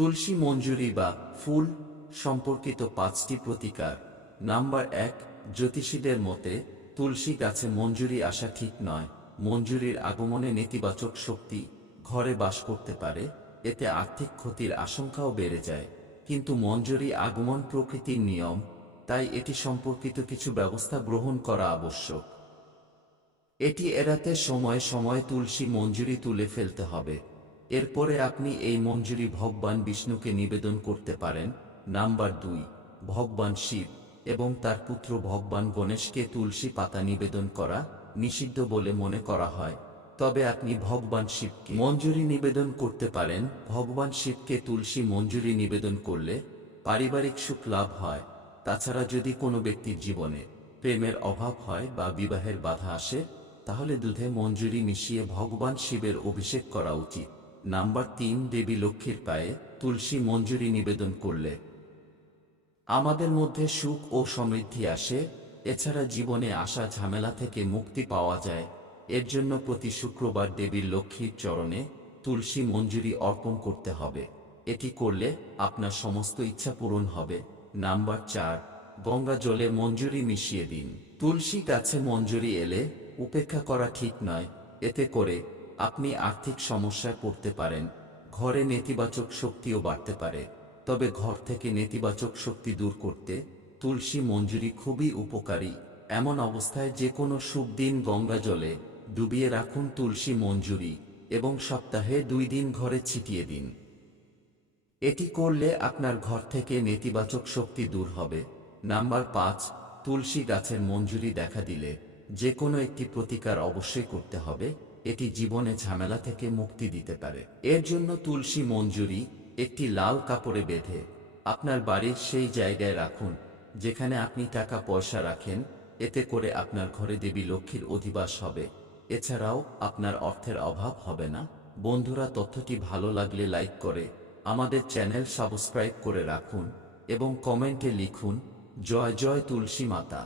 তুলসী মঞ্জুরি বা ফুল সম্পর্কিত 5টি প্রতিকার। নাম্বার 1, জ্যোতিষীদের মতে তুলসী গাছে মঞ্জুরি আসা ঠিক নয়। মঞ্জুরির আগমনে নেতিবাচক শক্তি ঘরে বাস করতে পারে, এতে আর্থিক ক্ষতির আশঙ্কাও বেড়ে যায়। কিন্তু মঞ্জুরি আগমন প্রকৃতির নিয়ম, তাই এটি সম্পর্কিত কিছু ব্যবস্থা গ্রহণ করা আবশ্যক। এটি এড়াতে সময় সময় তুলসী মঞ্জুরি তুলে ফেলতে হবে। এরপরে আপনি এই মঞ্জুরি ভগবান বিষ্ণুকে নিবেদন করতে পারেন। নাম্বার 2, ভগবান শিব এবং তার পুত্র ভগবান গণেশকে তুলসী পাতা নিবেদন করা নিষিদ্ধ বলে মনে করা হয়। তবে আপনি ভগবান শিবকে মঞ্জুরি নিবেদন করতে পারেন। ভগবান শিবকে তুলসী মঞ্জুরি নিবেদন করলে পারিবারিক সুখ লাভ হয়। তাছাড়া যদি কোনো ব্যক্তির জীবনে প্রেমের অভাব হয় বা বিবাহের বাধা আসে, তাহলে দুধে মঞ্জুরি মিশিয়ে ভগবান শিবের অভিষেক করা উচিত। নাম্বার 3, দেবী লক্ষ্মীর পায়ে তুলসী মঞ্জুরি নিবেদন করলে আমাদের মধ্যে সুখ ও সমৃদ্ধি আসে। এছাড়া জীবনে আসা ঝামেলা থেকে মুক্তি পাওয়া যায়। এর জন্য প্রতি শুক্রবার দেবী লক্ষ্মীর চরণে তুলসী মঞ্জুরি অর্পণ করতে হবে। এটি করলে আপনার সমস্ত ইচ্ছা পূরণ হবে। নাম্বার 4, গঙ্গা জলে মঞ্জুরি মিশিয়ে দিন। তুলসী গাছে মঞ্জুরি এলে উপেক্ষা করা ঠিক নয়। এতে করে আপনি আর্থিক সমস্যায় পড়তে পারেন, ঘরে নেতিবাচক শক্তিও বাড়তে পারে। তবে ঘর থেকে নেতিবাচক শক্তি দূর করতে তুলসী মঞ্জুরি খুবই উপকারী। এমন অবস্থায় যে কোনো শুভ দিন গঙ্গা জলে ডুবিয়ে রাখুন তুলসী মঞ্জুরি এবং সপ্তাহে 2 দিন ঘরে ছিটিয়ে দিন। এটি করলে আপনার ঘর থেকে নেতিবাচক শক্তি দূর হবে। নাম্বার 5, তুলসী গাছের মঞ্জুরি দেখা দিলে যে কোনো একটি প্রতিকার অবশ্যই করতে হবে। এটি জীবনে ঝামেলা থেকে মুক্তি দিতে পারে। এর জন্য তুলসী মঞ্জুরি একটি লাল কাপড়ে বেঁধে আপনার বাড়ির সেই জায়গায় রাখুন যেখানে আপনি টাকা পয়সা রাখেন। এতে করে আপনার ঘরে দেবী লক্ষ্মীর অধিবাস হবে। এছাড়াও আপনার অর্থের অভাব হবে না। বন্ধুরা, তথ্যটি ভালো লাগলে লাইক করে আমাদের চ্যানেল সাবস্ক্রাইব করে রাখুন এবং কমেন্টে লিখুন জয় জয় তুলসী মাতা।